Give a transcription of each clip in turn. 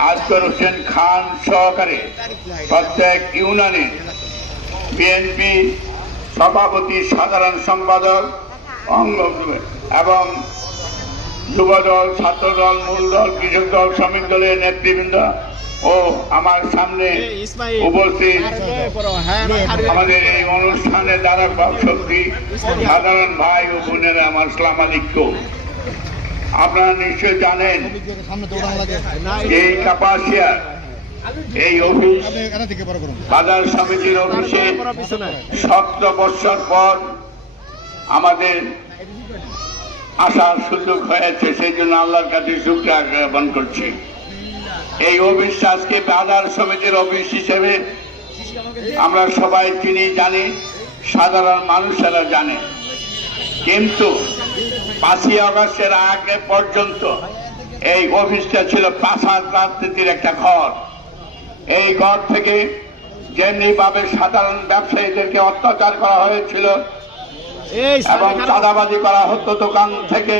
আজকর হোসেন খান সহকারে প্রত্যেক ইউনিয়নে বিএনপি সভাপতি সাধারণ সম্পাদক অঙ্গ এবং যুবদল ছাত্রদল মূল দল কৃষক দল শ্রমিক দলের নেতৃবৃন্দ ও আমার সামনে উপস্থিত আমাদের এই অনুষ্ঠানে দ্বারা শক্তি সাধারণ ভাই ও বোনেরা আমার সালাম আলাইকুম। আপনারা নিশ্চয় জানেন এই কাপাসিয়া এই অফিস বাজার সমিতির অফিসে সতেরো বৎসর পর আমাদের আসার সুযোগ হয়েছে, সেই জন্য আল্লাহর কাছে শুক্রিয়া জ্ঞাপন করছি। এই অফিস আজকে বাজার সমিতির অফিস হিসেবে আমরা সবাই চিনি, জানি, সাধারণ মানুষেরা জানে। কিন্তু পাঁচই আগস্টের আগে পর্যন্ত এই অফিসটা ছিল প্রাসাদ রাজনীতির একটা ঘর। এই ঘর থেকে যেমনি ভাবে সাধারণ ব্যবসায়ীদেরকে অত্যাচার করা হয়েছিল এবং চাঁদাবাজি করা হতো দোকান থেকে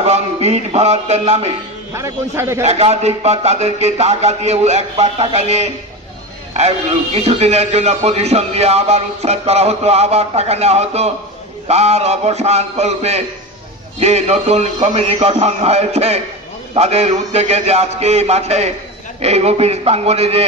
এবং বিট ভাড়াতের নামে একাধিকবার তাদেরকে টাকা দিয়ে একবার টাকা নিয়ে কিছুদিনের জন্য পজিশন দিয়ে আবার উচ্ছেদ করা হতো, আবার টাকা নেওয়া হতো। তার অবসান করবে যে নতুন কমিটি গঠন হয়েছে, তাদের উদ্যোগে যে আজকে এই মাঠে এই অফিস প্রাঙ্গনে যে